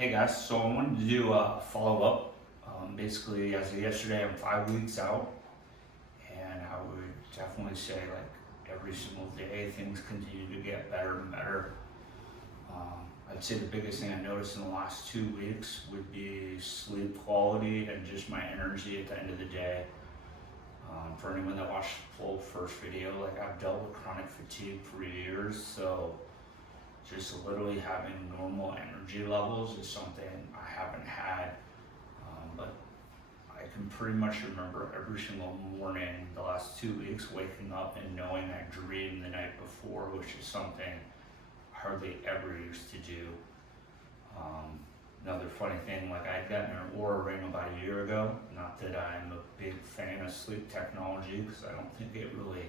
Hey guys, so I wanted to do a follow up. Basically, as of yesterday, I'm 5 weeks out, and I would definitely say, like, every single day, things continue to get better and better. I'd say the biggest thing I noticed in the last 2 weeks would be sleep quality and just my energy at the end of the day. For anyone that watched the full first video, like, I've dealt with chronic fatigue for years, so just literally having normal energy levels is something I haven't had. But I can pretty much remember every single morning the last 2 weeks waking up and knowing I dreamed the night before, which is something I hardly ever used to do. Another funny thing, like, I'd gotten an Oura ring about a year ago. Not that I'm a big fan of sleep technology, because I don't think it really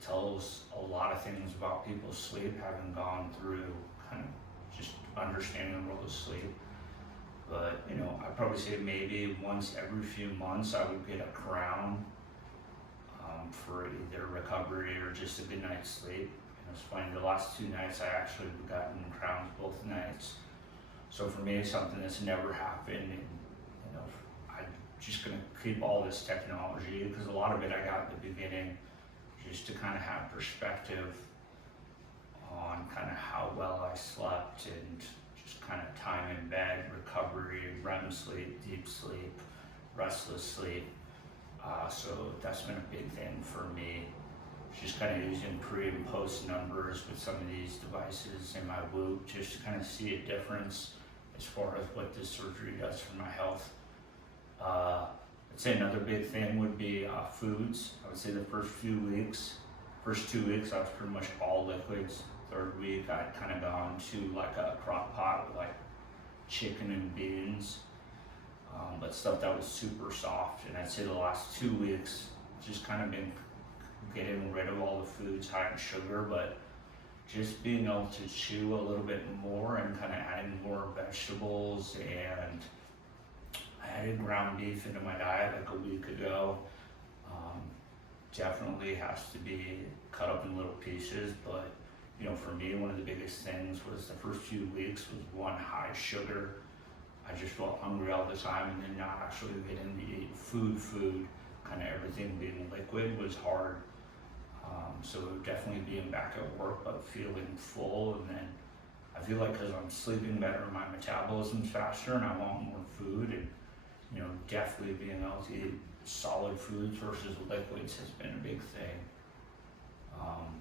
tells a lot of things about people's sleep, having gone through kind of just understanding the world of sleep. But, I'd probably say maybe once every few months I would get a crown for either recovery or just a good night's sleep. And it's funny, the last 2 nights I actually gotten crowns both nights. So for me, it's something that's never happened. And, I'm just gonna keep all this technology, because a lot of it I got at the beginning just to kind of have perspective on kind of how well I slept and just kind of time in bed, recovery, REM sleep, deep sleep, restless sleep. So that's been a big thing for me. Just kind of using pre and post numbers with some of these devices in my Whoop, just to kind of see a difference as far as what this surgery does for my health. I'd say another big thing would be foods. I would say the first 2 weeks I was pretty much all liquids. Third week I'd kind of gone to like a crock pot with like chicken and beans, but stuff that was super soft. And I'd say the last 2 weeks just kind of been getting rid of all the foods high in sugar, but just being able to chew a little bit more and kind of adding more vegetables. And I added ground beef into my diet like a week ago. Definitely has to be cut up in little pieces, but for me, one of the biggest things was the first few weeks was one, high sugar. I just felt hungry all the time, and then not actually getting to eat food, kind of everything being liquid was hard. So definitely being back at work, but feeling full. And then I feel like because I'm sleeping better, my metabolism's faster, and I want more food. And definitely being able to eat solid foods versus liquids has been a big thing.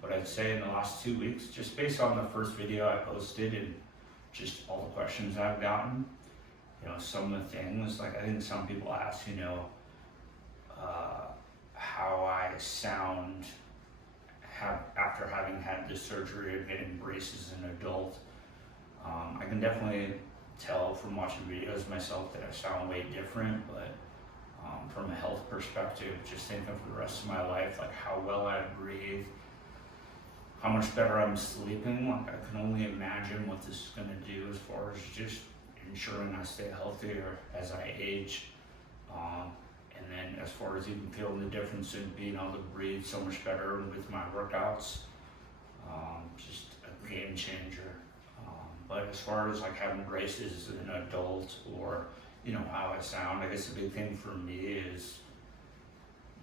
But I'd say in the last 2 weeks, just based on the first video I posted and just all the questions I've gotten, some of the things, like, I think some people ask, how I sound after having had this surgery or getting braces as an adult. I can definitely tell from watching videos myself that I sound way different, but from a health perspective, just thinking for the rest of my life, like how well I breathe, how much better I'm sleeping, like I can only imagine what this is going to do as far as just ensuring I stay healthier as I age. And then as far as even feeling the difference in being able to breathe so much better with my workouts, just a game changer. But as far as like having braces as an adult, or how I sound, I guess the big thing for me is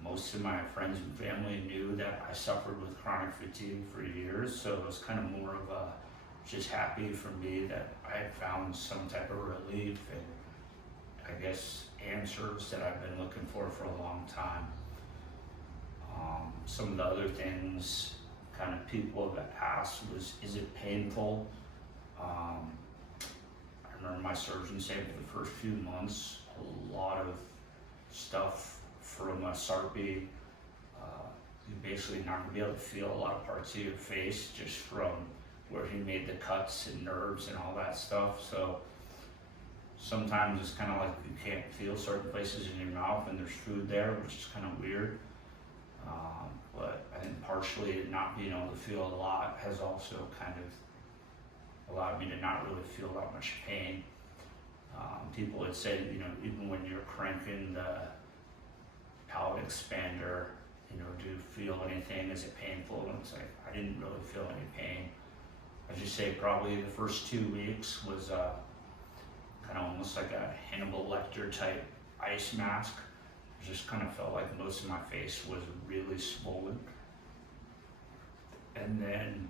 most of my friends and family knew that I suffered with chronic fatigue for years, so it was kind of more of a just happy for me that I had found some type of relief and I guess answers that I've been looking for a long time. Some of the other things kind of people have asked was, is it painful? I remember my surgeon saying for the first few months, a lot of stuff from Sarpe, you're basically not going to be able to feel a lot of parts of your face just from where he made the cuts and nerves and all that stuff. So sometimes it's kind of like you can't feel certain places in your mouth and there's food there, which is kind of weird. But I think partially not being able to feel a lot has also kind of allowed me to not really feel that much pain. People would say, even when you're cranking the palate expander, do you feel anything? Is it painful? And it's like, I didn't really feel any pain. I just say probably the first 2 weeks was kind of almost like a Hannibal Lecter type ice mask. I just kind of felt like most of my face was really swollen. And then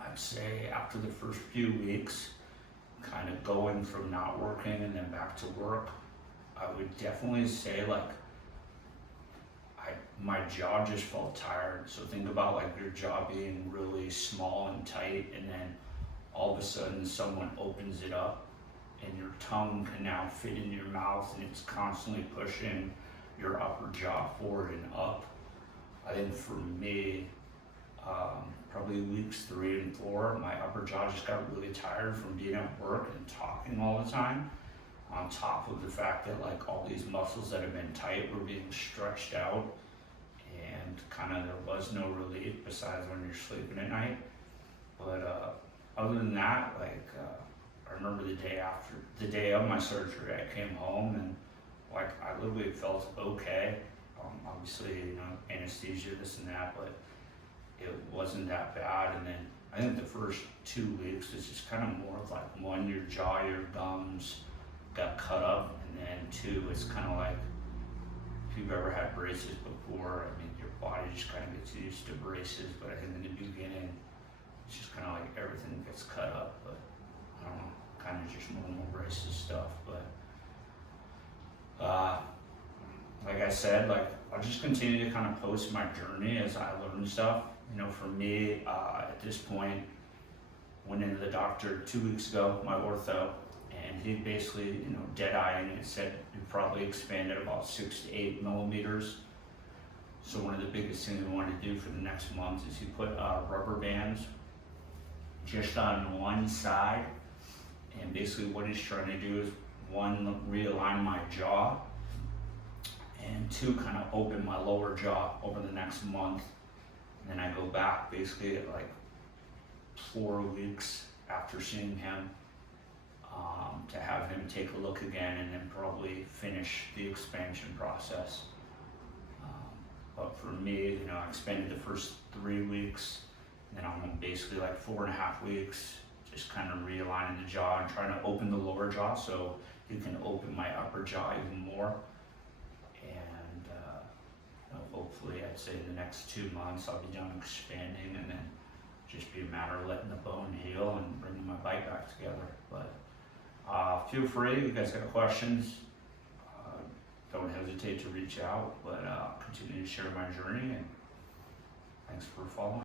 I'd say after the first few weeks, kind of going from not working and then back to work, I would definitely say like my jaw just felt tired. So think about like your jaw being really small and tight, and then all of a sudden someone opens it up and your tongue can now fit in your mouth and it's constantly pushing your upper jaw forward and up. I think for me, probably weeks 3 and 4, my upper jaw just got really tired from being at work and talking all the time. On top of the fact that like all these muscles that have been tight were being stretched out, and kind of there was no relief besides when you're sleeping at night. But other than that, like I remember the day of my surgery, I came home and like I literally felt okay. Obviously, you know, anesthesia, this and that, but it wasn't that bad. And then I think the first 2 weeks was just kind of more of like, one, your jaw, your gums got cut up, and then 2, it's kind of like, if you've ever had braces before, I mean, your body just kind of gets used to braces, but I think in the beginning, it's just kind of like everything gets cut up, but I don't know, kind of just normal braces stuff. But like I said, like I'll just continue to kind of post my journey as I learn stuff. You know, for me, at this point, went into the doctor 2 weeks ago, my ortho, and he basically, you know, dead-eyeing it, said you probably expanded about 6 to 8 millimeters. So one of the biggest things we want to do for the next month is he put rubber bands just on one side, and basically what he's trying to do is, 1, realign my jaw, and 2, kind of open my lower jaw over the next month. And then I go back basically at like 4 weeks after seeing him to have him take a look again, and then probably finish the expansion process. But for me, you know, I expanded the first 3 weeks, and then I'm basically like 4.5 weeks, just kind of realigning the jaw and trying to open the lower jaw so you can open my upper jaw even more. And you know, hopefully, I'd say in the next 2 months, I'll be done expanding, and then just be a matter of letting the bone heal and bringing my bite back together. But feel free, if you guys got questions, don't hesitate to reach out, but continue to share my journey, and thanks for following.